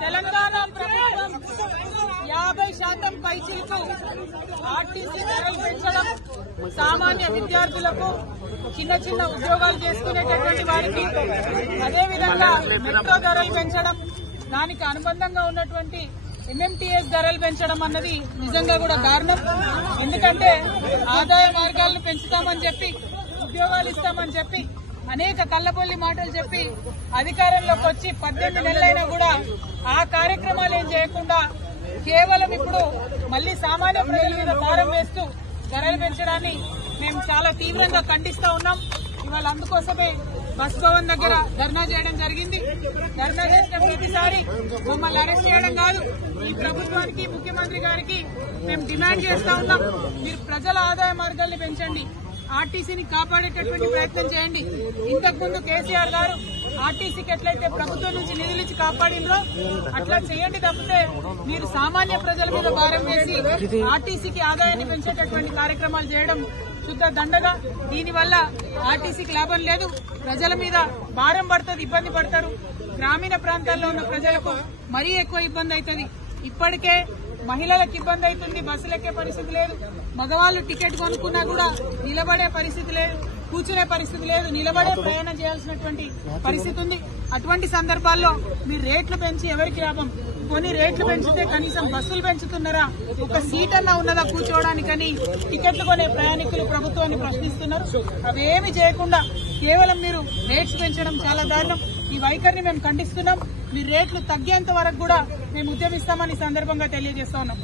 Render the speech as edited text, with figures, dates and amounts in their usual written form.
తెలంగాణ ప్రభుత్వం 50% పైచిలకు ఆర్టీసీ ధరలు పెంచడం, సామాన్య విద్యార్థులకు చిన్న చిన్న ఉద్యోగాలు చేసుకునేటటువంటి వారికి, అదేవిధంగా మెట్రో ధరలు పెంచడం, దానికి అనుబంధంగా ఉన్నటువంటి ఎంఎంటీఎస్ ధరలు పెంచడం అన్నది నిజంగా కూడా దారుణం. ఎందుకంటే ఆదాయ మార్గాలను పెంచుతామని చెప్పి, ఉద్యోగాలు ఇస్తామని చెప్పి, అనేక కల్లబొల్లి మాటలు చెప్పి అధికారంలోకి వచ్చి 18 నెలలైనా కూడా ఆ కార్యక్రమాలు ఏం చేయకుండా కేవలం ఇప్పుడు మళ్లీ సామాన్య ప్రజల మీద భారం వేస్తూ ధరలు పెంచడాన్ని మేము చాలా తీవ్రంగా ఖండిస్తా ఉన్నాం. ఇవాళ అందుకోసమే బస్ భవన్ దగ్గర ధర్నా చేయడం జరిగింది. ధర్నా చేసిన ప్రతిసారి మమ్మల్ని అరెస్ట్ చేయడం కాదు, ఈ ప్రభుత్వానికి, ముఖ్యమంత్రి గారికి మేము డిమాండ్ చేస్తా ఉన్నాం, మీరు ప్రజల ఆదాయ మార్గాల్ని పెంచండి, ఆర్టీసీని కాపాడేటటువంటి ప్రయత్నం చేయండి. ఇంతకుముందు కేసీఆర్ గారు ఆర్టీసీకి ఎట్లయితే ప్రభుత్వం నుంచి నిధులు ఇచ్చి కాపాడినరో అట్లా చేయండి తప్పితే మీరు సామాన్య ప్రజల మీద భారం వేసి ఆర్టీసీకి ఆదాయాన్ని పెంచేటటువంటి కార్యక్రమాలు చేయడం శుద్ధ దండగా. దీనివల్ల ఆర్టీసీకి లాభం లేదు, ప్రజల మీద భారం పడుతుంది, ఇబ్బంది పడతారు. గ్రామీణ ప్రాంతాల్లో ఉన్న ప్రజలకు మరీ ఎక్కువ ఇబ్బంది అవుతుంది. ఇప్పటికే మహిళలకు ఇబ్బంది అవుతుంది, బస్సులు ఎక్కే పరిస్థితి లేదు, మగవాళ్లు టికెట్ కొనుక్కున్నా కూడా నిలబడే పరిస్థితి లేదు, కూర్చునే పరిస్థితి లేదు, నిలబడే ప్రయాణం చేయాల్సినటువంటి పరిస్థితి ఉంది. అటువంటి సందర్భాల్లో మీరు రేట్లు పెంచి ఎవరికి లాభం? కొన్ని రేట్లు పెంచితే కనీసం బస్సులు పెంచుతున్నారా? ఒక సీట్ అన్నా ఉన్నదా కూర్చోవడానికని టికెట్లు కొనే ప్రయాణికులు ప్రభుత్వాన్ని ప్రశ్నిస్తున్నారు. అవేమి చేయకుండా కేవలం మీరు రేట్స్ పెంచడం చాలా దారుణం. ఈ వైఖరిని మేము ఖండిస్తున్నాం. మీ రేట్లు తగ్గేంత వరకు కూడా మేము ఉద్యమిస్తామని సందర్భంగా తెలియజేస్తా ఉన్నాం.